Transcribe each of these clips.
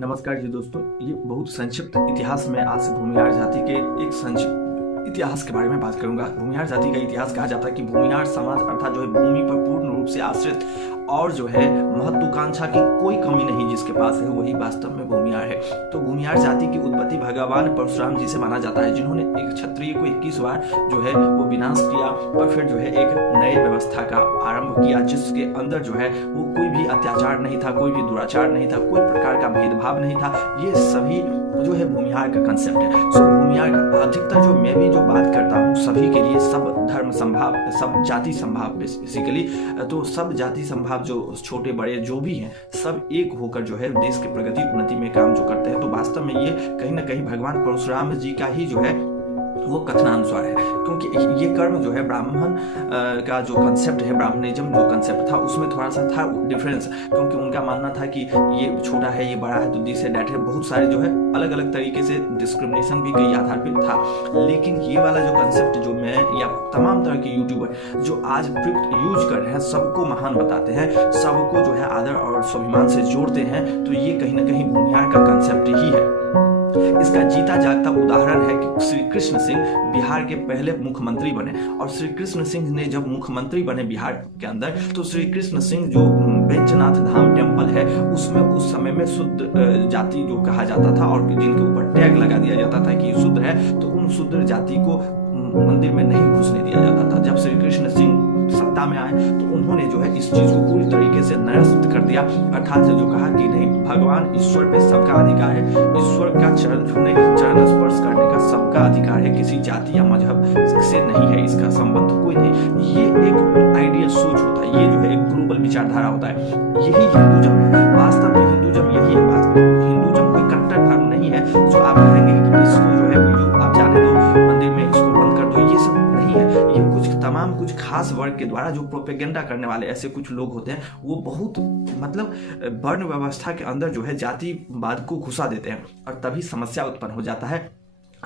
नमस्कार जी दोस्तों, ये बहुत संक्षिप्त इतिहास में आज से भूमिहार जाति के एक संक्षिप्त इतिहास के बारे में बात करूंगा। भूमिहार जाति का इतिहास कहा जाता है कि भूमिहार समाज अर्थात जो है भूमि पर पूर्ण रूप से आश्रित और जो है महत्वाकांक्षा की कोई कमी नहीं जिसके पास है वही वास्तव में भूमिहार है। तो भूमिहार जाति की उत्पत्ति भगवान परशुराम जी से माना जाता है, जिन्होंने एक क्षत्रिय को 21 बार जो है वो विनाश किया और फिर जो है एक नए व्यवस्था का आरंभ किया, जिसके अंदर जो है वो कोई भी अत्याचार नहीं था, कोई भी दुराचार नहीं था, कोई प्रकार का भेदभाव नहीं था। ये सभी जो है भूमिहार का कंसेप्ट है। सो भूमिहार का अधिकतर जो मैं भी जो बात करता हूँ सभी के लिए, सब धर्म संभाव, सब जाति संभाव बेसिकली, तो सब जाति संभाव जो छोटे बड़े जो भी हैं सब एक होकर जो है देश की प्रगति उन्नति में काम जो करते हैं। तो वास्तव में ये कहीं ना कहीं भगवान परशुराम जी का ही जो है वो कथनानुसार है, क्योंकि ये कर्म जो है ब्राह्मण का जो कंसेप्ट है, ब्राह्मणिज्म जो कंसेप्ट था उसमें थोड़ा सा था डिफरेंस, क्योंकि उनका मानना था कि ये छोटा है ये बड़ा है तो दिस है डैट है, बहुत सारे जो है अलग अलग तरीके से डिस्क्रिमिनेशन भी कई आधार पर था। लेकिन ये वाला जो कंसेप्ट जो मैं या तमाम तरह के यूट्यूबर जो आज यूज कर रहे हैं सबको महान बताते हैं, सबको जो है आदर और स्वाभिमान से जोड़ते हैं, तो ये कहीं ना कहीं भूमिहार का कंसेप्ट ही है। इसका जीता जागता उदाहरण है कि श्री कृष्ण सिंह बिहार के पहले मुख्यमंत्री बने, और श्री कृष्ण सिंह ने जब मुख्यमंत्री बने बिहार के अंदर तो श्री कृष्ण सिंह जो बैजनाथ धाम टेम्पल है उसमें उस समय में शुद्ध जाति जो कहा जाता था और जिनके ऊपर टैग लगा दिया जाता था कि शुद्ध है, तो उन शुद्ध जाति को मंदिर में नहीं घुसने दिया जाता था। जब श्री कृष्ण सिंह सत्ता में आए तो उन्होंने जो है इस चीज को पूरी तरीके से निरस्त कर दिया, अर्थात जो कहा कि नहीं, भगवान ईश्वर पे सबका अधिकार है, ईश्वर का चरण छूने चरण स्पर्श करने का सबका अधिकार है, किसी जाति या मजहब से नहीं है इसका संबंध कोई नहीं। ये एक आइडियल सोच होता है, ये जो है एक ग्लोबल विचारधारा होता है, यही हिंदुज्म है। वास्तव में हिंदुज्म यही है। हिंदुज्म कोई कट्टर धर्म नहीं है जो आप कहेंगे कि इसको जो है आप जाने दो मंदिर में, इसको बंद कर दो, ये सब नहीं है। ये कुछ खास वर्ग के द्वारा जो प्रोपेगेंडा करने वाले ऐसे कुछ लोग होते हैं, वो बहुत मतलब वर्ण व्यवस्था के अंदर जो है जातिवाद को घुसा देते हैं और तभी समस्या उत्पन्न हो जाता है।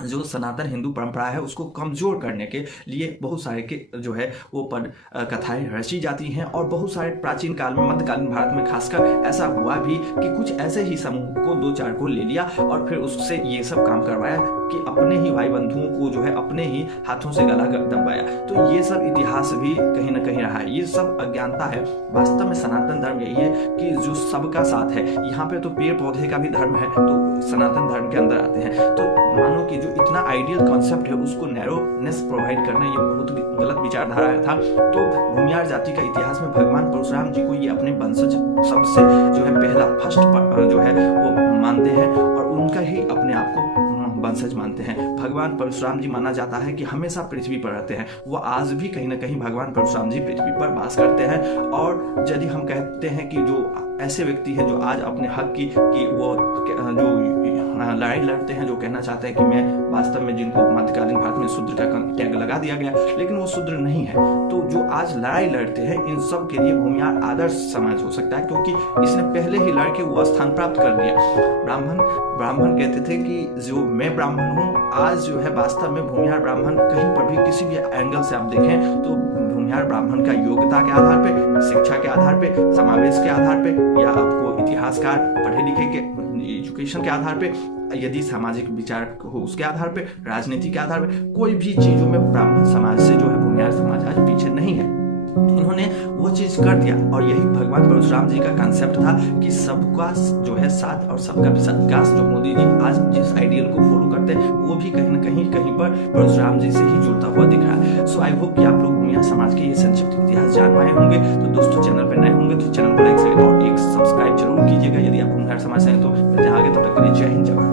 जो सनातन हिंदू परंपरा है उसको कमजोर करने के लिए बहुत सारे के जो है वो पद कथाएं रची जाती हैं, और बहुत सारे प्राचीन काल में मध्यकालीन भारत में खासकर ऐसा हुआ भी कि कुछ ऐसे ही समूह को 2-4 को ले लिया और फिर उससे ये सब काम करवाया कि अपने ही भाई बंधुओं को जो है अपने ही हाथों से गला दबाया। तो ये सब इतिहास भी कहीं ना कहीं रहा है, ये सब अज्ञानता है। वास्तव में सनातन धर्म यही है कि जो सबका साथ है, यहाँ पे तो पेड़ पौधे का भी धर्म है तो सनातन धर्म के अंदर आते हैं। तो मानो कि जो इतना आइडियल कॉन्सेप्ट है उसको नैरोनेस प्रोवाइड करना ये बहुत गलत विचारधारा था। तो भूमिहार जाति का इतिहास में भगवान परशुराम जी को ये अपने वंशज सबसे जो है पहला फर्स्ट जो है वो मानते हैं और उनका ही अपने आप को वंशज मानते हैं। भगवान परशुराम जी माना जाता है कि हमेशा पृथ्वी पर रहते हैं, वो आज भी कहीं ना कहीं भगवान परशुराम जी पृथ्वी पर वास करते हैं। और यदि हम कहते हैं कि जो ऐसे व्यक्ति हैं जो आज अपने हक की कि वो जो लड़ाई लड़ते हैं, जो कहना चाहते हैं कि मैं वास्तव में जिनको मध्यकालीन भारत में शूद्र का टैग लगा दिया गया लेकिन वो शूद्र नहीं है, तो जो आज लड़ाई लड़ते हैं इन सब के लिए भूमिहार आदर्श समाज हो सकता है, क्योंकि इसने पहले ही लड़के वो स्थान प्राप्त कर लिया। ब्राह्मण कहते थे कि जो मैं ब्राह्मण हूँ, आज जो है वास्तव में भूमिहार ब्राह्मण कहीं पर भी किसी भी एंगल से आप देखें तो भूमिहार ब्राह्मण का योग्यता के आधार पे, शिक्षा के आधार पे, समावेश के आधार पे, या आपको इतिहासकार पढ़े लिखे के एजुकेशन के आधार पे, यदि सामाजिक विचार हो उसके आधार पे, राजनीति के आधार पे, कोई भी चीजों में ब्राह्मण समाज से जो है भूमिहार समाज आज पीछे नहीं है। इन्होंने वो चीज कर दिया और यही भगवान परशुराम जी का कंसेप्ट था कि सबका जो है साथ और सबका विकास। जो मोदी जी आज जिस आइडियल को फॉलो करते हैं वो भी कहीं ना कहीं पर परशुराम जी से ही जुड़ता हुआ दिख रहा है। सो आई होप कि आप लोग भूमिहार समाज के ये संक्षिप्त इतिहास जान पाए होंगे। तो दोस्तों, चैनल पर नए होंगे तो चैनल को लाइक और एक सब्सक्राइब जरूर कीजिएगा यदि आप भूमिहार समाज से हैं। तो मिलते हैं आगे, तब तक के लिए जय हिंद, जय भारत।